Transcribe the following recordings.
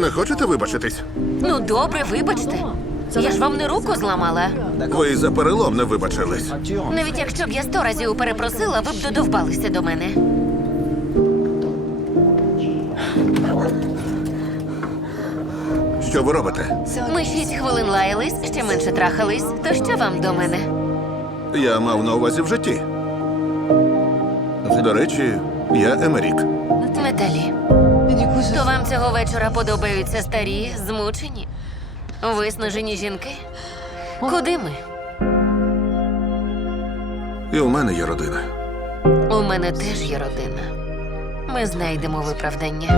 Не хочете вибачитись? Ну, добре, вибачте. Я ж вам не руку зламала. Ви за перелом не вибачились. Навіть якщо б я сто разів перепросила, ви б додовбалися до мене. Що ви робите? Ми шість хвилин лаялись, ще менше трахались. То що вам до мене? Я мав на увазі в житті. До речі, я Емерік. Наталі, то вам цього вечора подобаються старі, змучені, виснажені жінки? Куди ми? І у мене є родина. У мене теж є родина. Ми знайдемо виправдання.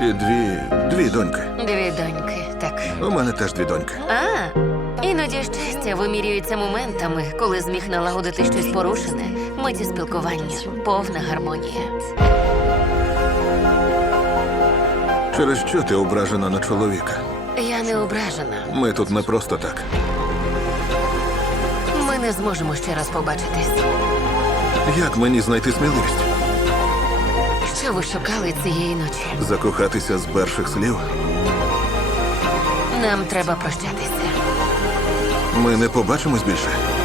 І дві. дві доньки. Дві доньки, так. У мене теж дві доньки. А, іноді щастя вимірюється моментами, коли зміг налагодити щось порушене, миті спілкування, повна гармонія. Через що ти ображена на чоловіка? Я не ображена. Ми тут не просто так. Ми не зможемо ще раз побачитись. Як мені знайти сміливість? Що ви шукали цієї ночі? Закохатися з перших слів? Нам треба прощатися. Ми не побачимось більше.